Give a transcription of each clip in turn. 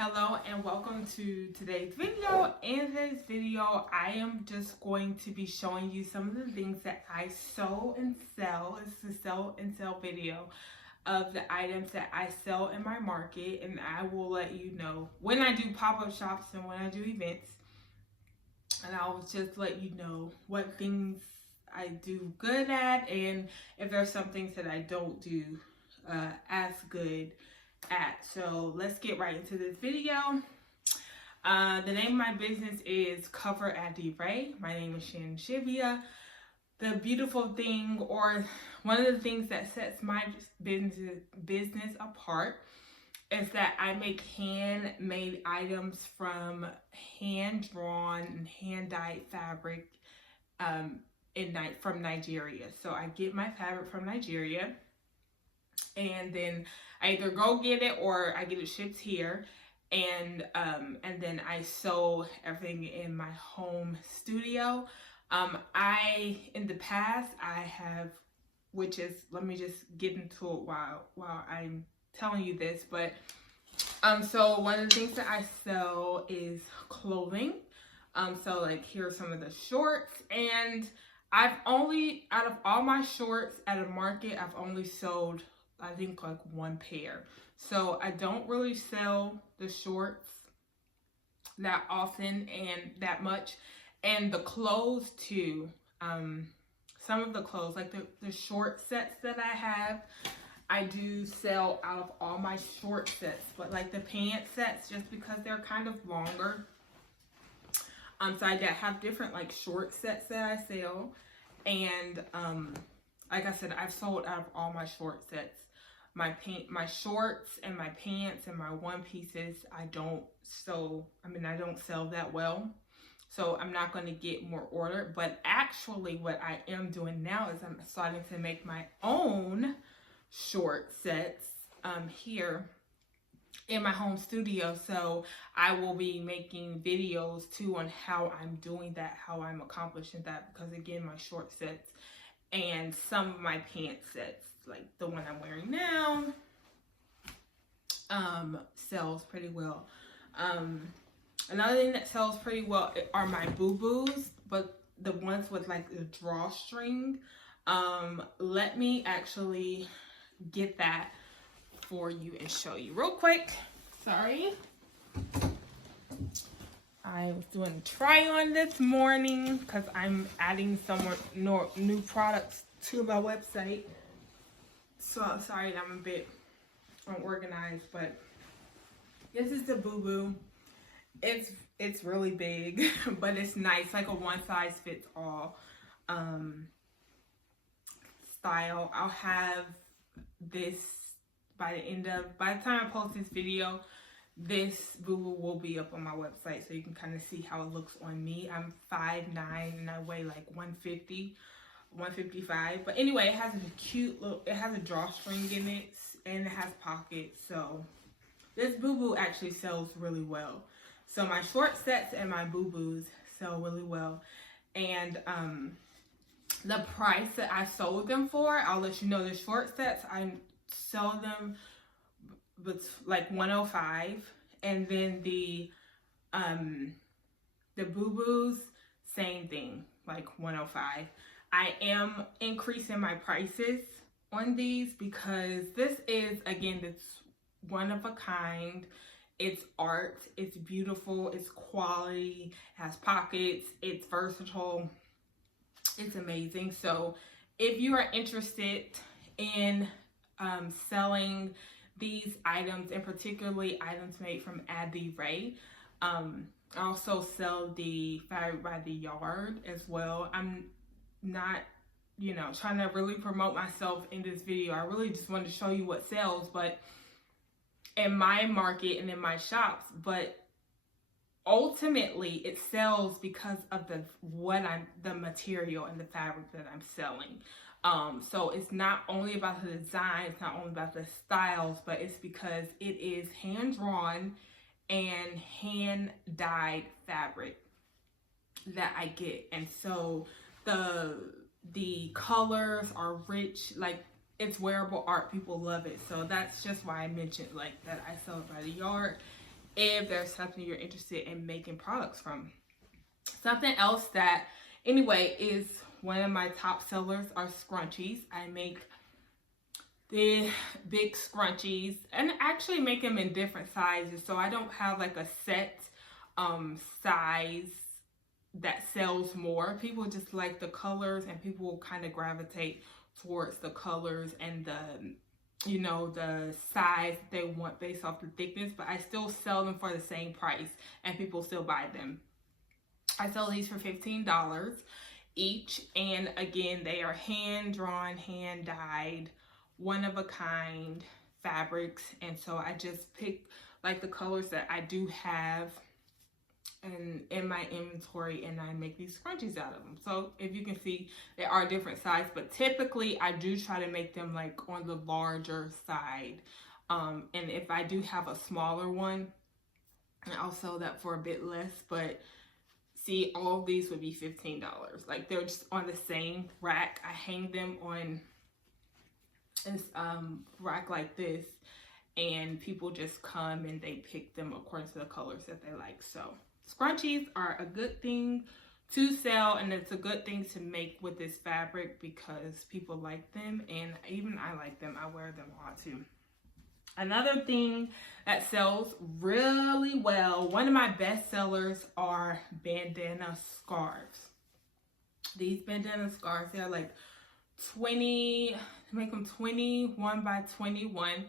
Hello and welcome to today's video. In today's video, I am just going to be showing you some of the things that I sew and sell. It's a sew and sell video of the items that I sell in my market, and I will let you know when I do pop-up shops and when I do events, and I'll just let you know what things I do good at and if there's some things that I don't do as good at. So let's get right into this video. The name of my business is Cover Adire. My name is Shannon Shivia. The beautiful thing, or one of the things that sets my business apart, is that I make handmade items from hand-drawn and hand-dyed fabric from Nigeria. So I get my fabric from Nigeria, and then I either go get it or I get it shipped here, and then I sew everything in my home studio. In the past I have, which is, let me just get into it while I'm telling you this, but so one of the things that I sell is clothing. So like, here are some of the shorts, and I've only, out of all my shorts at a market, I've only sold, I think, like one pair. So I don't really sell the shorts that often and that much. And the clothes too, some of the clothes, like the short sets that I have, I do sell out of all my short sets. But like the pant sets, just because they're kind of longer, so I have different like short sets that I sell. And like I said, I've sold out of all my short sets. My shorts and my pants and my one pieces, I don't sell that well. So I'm not going to get more order. But actually what I am doing now is I'm starting to make my own short sets here in my home studio. So I will be making videos too on how I'm doing that, how I'm accomplishing that, because again, my short sets and some of my pant sets, like the one I'm wearing now, sells pretty well. Another thing that sells pretty well are my boo-boos, but the ones with like the drawstring. Let me actually get that for you and show you real quick. Sorry. I was doing a try on this morning because I'm adding some more new products to my website. So I'm sorry that I'm a bit unorganized, but this is the boo-boo. It's really big, but it's nice, like a one-size-fits-all style. I'll have this by the time I post this video, this boo-boo will be up on my website, so you can kind of see how it looks on me. I'm 5'9" and I weigh like 150, 155. But anyway, it has a cute little, it has a drawstring in it, and it has pockets. So this boo-boo actually sells really well. So my short sets and my boo-boos sell really well. And the price that I sold them for, I'll let you know. The short sets, I sell them with like $105, and then the boo-boos, same thing, like $105. I am increasing my prices on these because this is, again, it's one of a kind. It's art, it's beautiful, it's quality, it has pockets, it's versatile, it's amazing. So if you are interested in selling these items, and particularly items made from Adire, I also sell the fabric by the yard as well. I'm not, trying to really promote myself in this video. I really just wanted to show you what sells, but in my market and in my shops, but ultimately it sells because of the material and the fabric that I'm selling. So it's not only about the design, it's not only about the styles, but it's because it is hand-drawn and hand-dyed fabric that I get. And so the colors are rich, like it's wearable art. People love it. So that's just why I mentioned like that I sell it by the yard. if there's something you're interested in making products from. Something else that, anyway, is one of my top sellers are scrunchies. I make the big scrunchies and actually make them in different sizes, so I don't have like a set size that sells more. People just like the colors, and people kind of gravitate towards the colors and the, you know, the size they want based off the thickness, but I still sell them for the same price and people still buy them. I sell these for $15 each, and again, they are hand drawn, hand dyed, one of a kind fabrics. And so I just pick like the colors that I do have and in my inventory, and I make these scrunchies out of them. So if you can see, they are different sizes, but typically I do try to make them like on the larger side. And if I do have a smaller one, I'll sell that for a bit less. But see, all of these would be $15. Like, they're just on the same rack. I hang them on this rack like this, and people just come and they pick them according to the colors that they like. So scrunchies are a good thing to sell, and it's a good thing to make with this fabric because people like them, and even I like them. I wear them a lot too. Another thing that sells really well, one of my best sellers, are bandana scarves. These bandana scarves, they're like 20, make them 21 by 21,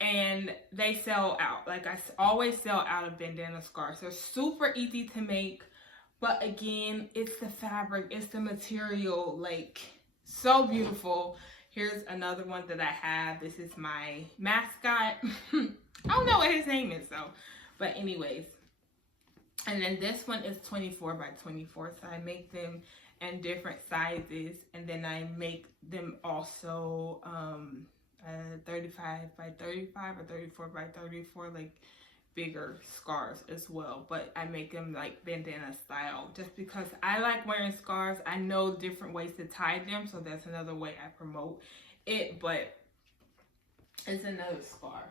and they sell out. Like, I always sell out of bandana scarves. They're super easy to make, but again, it's the fabric, it's the material, like, so beautiful. Here's another one that I have. This is my mascot. I don't know what his name is though, but anyways. And then this one is 24 by 24, so I make them in different sizes, and then I make them also 35 by 35 or 34 by 34, like bigger scarves as well. But I make them like bandana style just because I like wearing scarves. I know different ways to tie them, so that's another way I promote it. But it's another scarf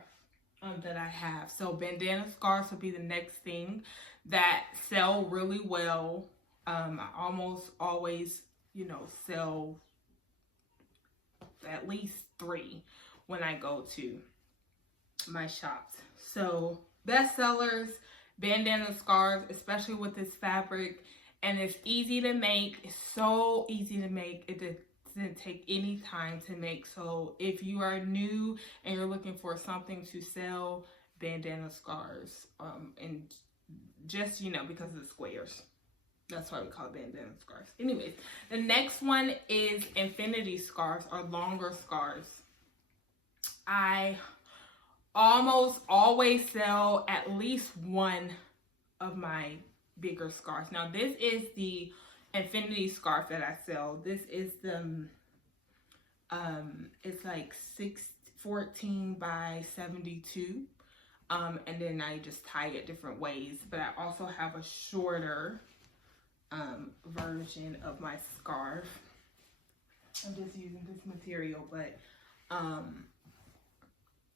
that I have. So bandana scarves will be the next thing that sell really well. I almost always, you know, sell at least 3 when I go to my shops. So best sellers, bandana scarves, especially with this fabric, and it's easy to make. It's so easy to make. It doesn't take any time to make. So if you are new and you're looking for something to sell, bandana scarves, and just, you know, because of the squares. That's why we call it bandana scarves. Anyways, the next one is infinity scarves, or longer scarves. I almost always sell at least one of my bigger scarves. Now, this is the infinity scarf that I sell. This is the it's like 14 by 72, and then I just tie it different ways. But I also have a shorter version of my scarf. I'm just using this material, but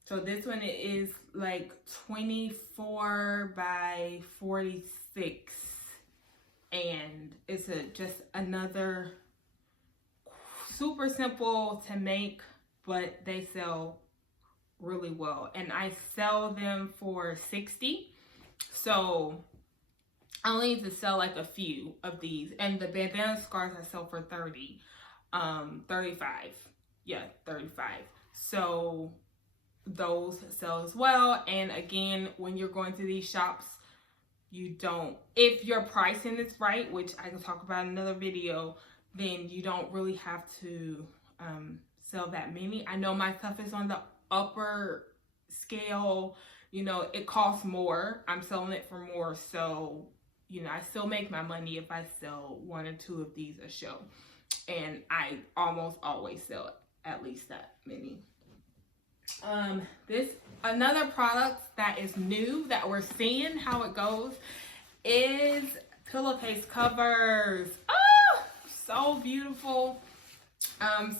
so this one is like 24 by 46, and it's just another super simple to make, but they sell really well, and I sell them for $60. So I only need to sell like a few of these, and the bandana scarves I sell for $30, 35, yeah, 35. So those sell as well. And again, when you're going to these shops, you don't, if your pricing is right, which I can talk about in another video, then you don't really have to sell that many. I know my stuff is on the upper scale, you know, it costs more. I'm selling it for more, so you know, I still make my money if I sell 1 or 2 of these a show, and I almost always sell at least that many. This another product that is new that we're seeing how it goes is pillowcase covers. Oh, so beautiful.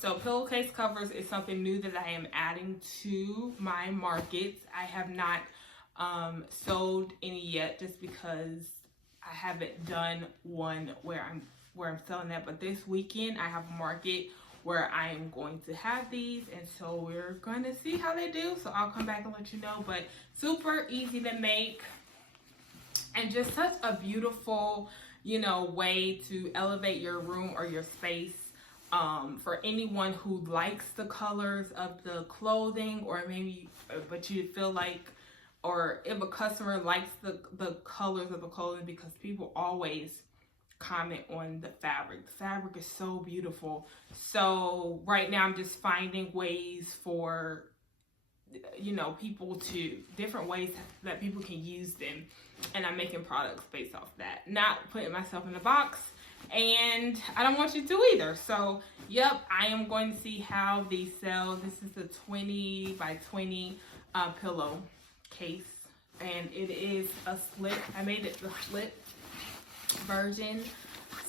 So pillowcase covers is something new that I am adding to my markets. I have not sold any yet, just because I haven't done one where I'm selling that. But this weekend I have a market where I am going to have these, and so we're going to see how they do. So I'll come back and let you know. But super easy to make, and just such a beautiful, way to elevate your room or your space. For anyone who likes the colors of the clothing, or maybe, but you feel like, or if a customer likes the colors of the clothing, because people always comment on the fabric. The fabric is so beautiful. So right now I'm just finding ways for, people to, different ways that people can use them. And I'm making products based off that. Not putting myself in a box. And I don't want you to either. So, yep, I am going to see how these sell. This is the 20 by 20 pillow case. And it is a slip. I made it the slip version,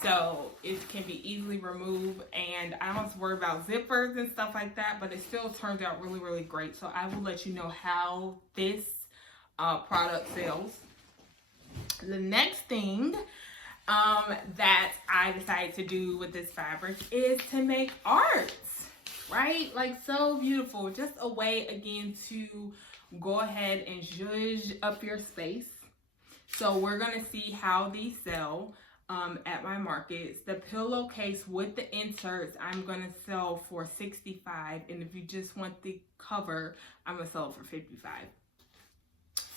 so it can be easily removed, and I don't have to worry about zippers and stuff like that, but it still turns out really, really great. So I will let you know how this product sells. The next thing that I decided to do with this fabric is to make art, right? Like, so beautiful. Just a way, again, to go ahead and zhuzh up your space. So we're going to see how these sell at my markets. The pillowcase with the inserts, I'm going to sell for $65. And if you just want the cover, I'm going to sell it for $55.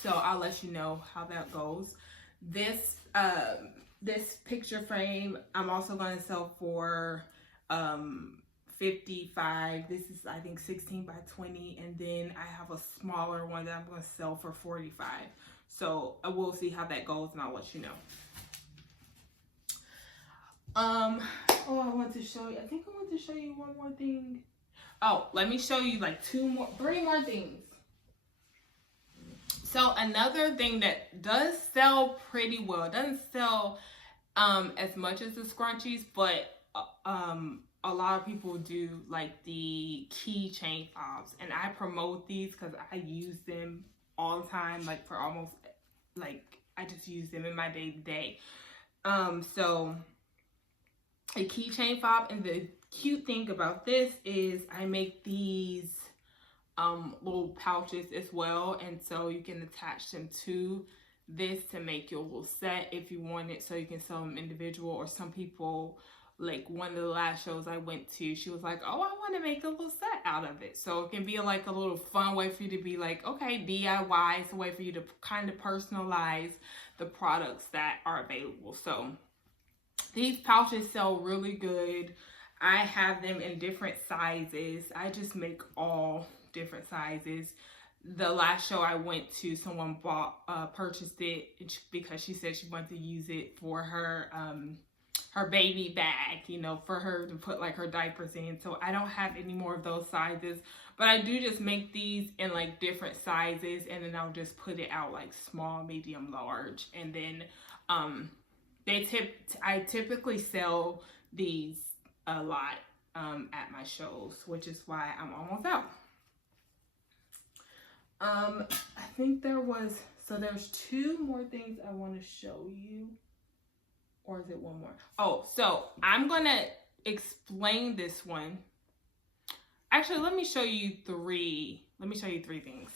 So I'll let you know how that goes. This picture frame, I'm also going to sell for $55. This is, I think, 16 by 20. And then I have a smaller one that I'm going to sell for $45. So I will see how that goes, and I'll let you know. I want to show you. I think I want to show you one more thing. Oh, let me show you like three more things. So another thing that does sell pretty well. It doesn't sell as much as the scrunchies, but a lot of people do like the keychain fobs, and I promote these because I use them all the time, like for almost, like, I just use them in my day to day. So a keychain fob, and the cute thing about this is I make these little pouches as well, and so you can attach them to this to make your little set if you want it, so you can sell them individual. Or some people, like one of the last shows I went to, she was like, oh, I want to make a little set out of it. So it can be like a little fun way for you to be like, okay, DIY. It's a way for you to kind of personalize the products that are available. So these pouches sell really good. I have them in different sizes. I just make all different sizes. The last show I went to, someone purchased it because she said she wanted to use it for her baby bag, for her to put like her diapers in. So I don't have any more of those sizes, but I do just make these in like different sizes, and then I'll just put it out like small, medium, large. And then I typically sell these a lot at my shows, which is why I'm almost out. I think there's two more things I want to show you. Or is it one more? Oh, so I'm going to explain this one. Actually, let me show you three things.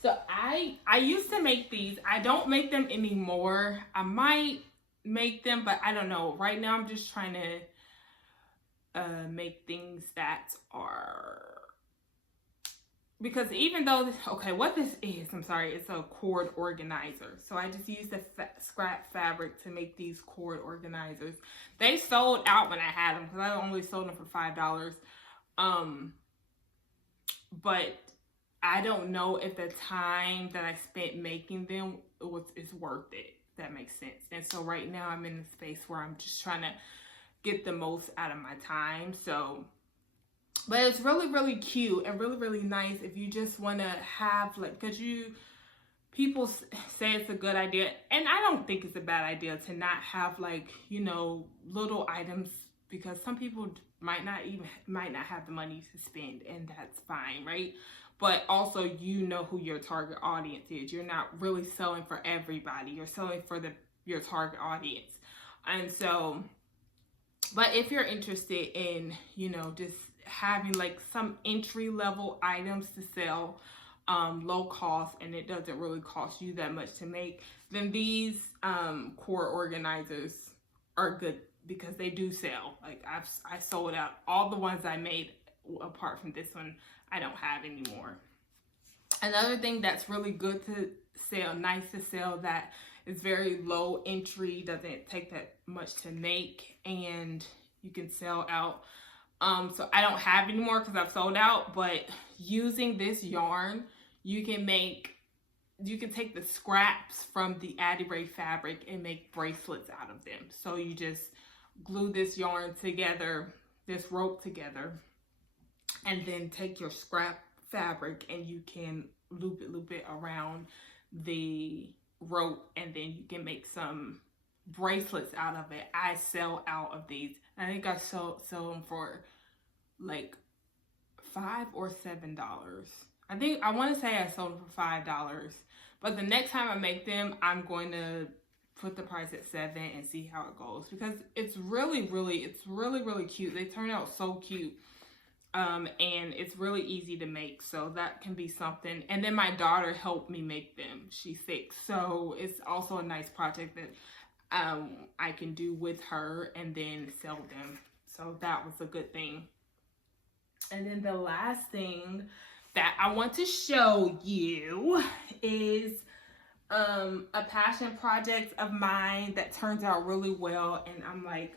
So I used to make these. I don't make them anymore. I might make them, but I don't know. Right now I'm just trying to make things that are, because even though what this is, I'm sorry, it's a cord organizer. So I just used the scrap fabric to make these cord organizers. They sold out when I had them, because I only sold them for $5. But I don't know if the time that I spent making them is worth it. If that makes sense. And so right now I'm in a space where I'm just trying to get the most out of my time. So, but it's really, really cute and really, really nice if you just want to have, like, because people say it's a good idea, and I don't think it's a bad idea to not have, like, little items because some people might not have the money to spend, and that's fine, right? But also, you know who your target audience is. You're not really selling for everybody. You're selling for your target audience. And so, but if you're interested in, just having like some entry level items to sell, low cost, and it doesn't really cost you that much to make, then these core organizers are good, because they do sell. Like I sold out all the ones I made. Apart from this one, I don't have anymore. Another thing that's really good to sell, nice to sell, that is very low entry, doesn't take that much to make, and you can sell out. So I don't have anymore because I've sold out, but using this yarn, you can take the scraps from the Adire fabric and make bracelets out of them. So you just glue this yarn together, this rope together, and then take your scrap fabric and you can loop it around the rope, and then you can make some bracelets out of it. I sell out of these. I think I sell them for like $5 or $7. I want to say I sold them for $5, but the next time I make them, I'm going to put the price at $7 and see how it goes, because it's really cute. They turn out so cute. And it's really easy to make, so that can be something. And then my daughter helped me make them. She's 6, so it's also a nice project that I can do with her and then sell them. So that was a good thing. And then the last thing that I want to show you is a passion project of mine that turns out really well, and I'm like,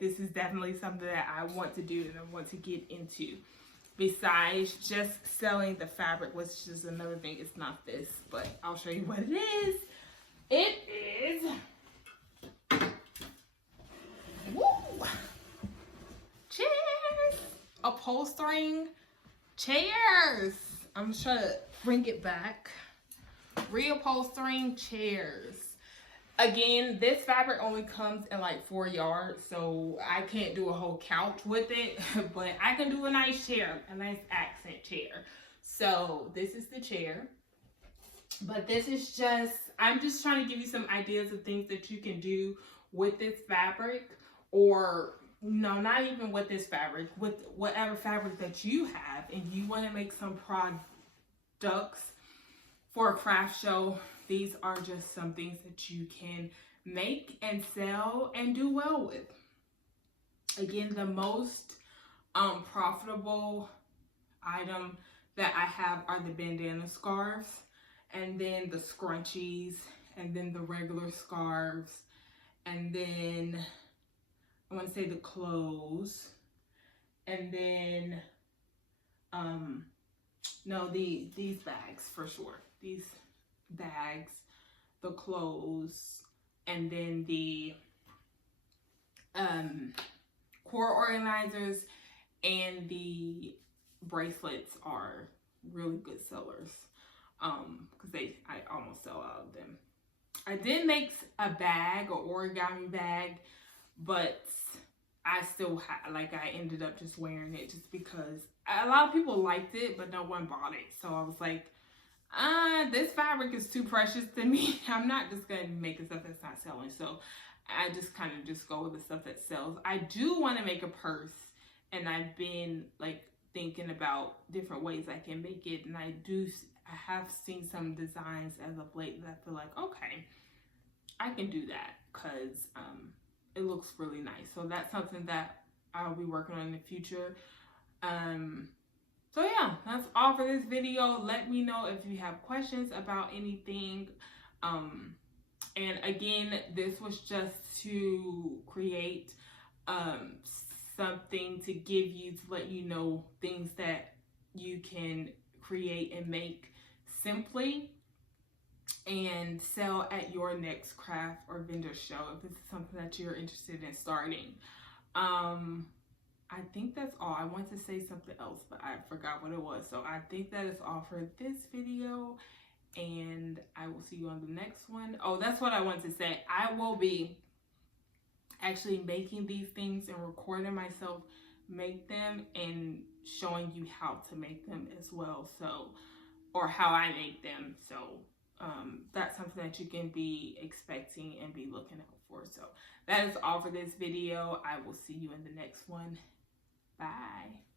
this is definitely something that I want to do and I want to get into, besides just selling the fabric, which is another thing. It's not this, but I'll show you what it is. It is, woo, cheers, upholstering chairs. I'm just trying to bring it back. Reupholstering chairs. Again, this fabric only comes in like 4 yards, so I can't do a whole couch with it, but I can do a nice chair, a nice accent chair. So this is the chair, but this is I'm just trying to give you some ideas of things that you can do with this fabric, or no, not even with this fabric, with whatever fabric that you have, and you want to make some products for a craft show. These are just some things that you can make and sell and do well with. Again, the most profitable item that I have are the bandana scarves, and then the scrunchies, and then the regular scarves, and then I want to say the clothes, and then these bags for sure. These bags, the clothes, and then the core organizers and the bracelets are really good sellers, because I almost sell out of them. I did make a bag, an origami bag, but I still I ended up just wearing it just because a lot of people liked it, but no one bought it. So I was like, this fabric is too precious to me. I'm not just going to be making stuff that's not selling. So I just kind of just go with the stuff that sells. I do want to make a purse, and I've been like thinking about different ways I can make it. And I have seen some designs as of late that I feel like, okay, I can do that, because it looks really nice. So that's something that I'll be working on in the future. So yeah, that's all for this video. Let me know if you have questions about anything. And again, this was just to create something to give you, to let you know things that you can create and make simply and sell at your next craft or vendor show, if this is something that you're interested in starting. I think that's all. I want to say something else, but I forgot what it was. So I think that is all for this video, and I will see you on the next one. Oh, that's what I wanted to say. I will be actually making these things and recording myself make them and showing you how to make them as well. So, or how I make them. So that's something that you can be expecting and be looking out for. So that is all for this video. I will see you in the next one. Bye.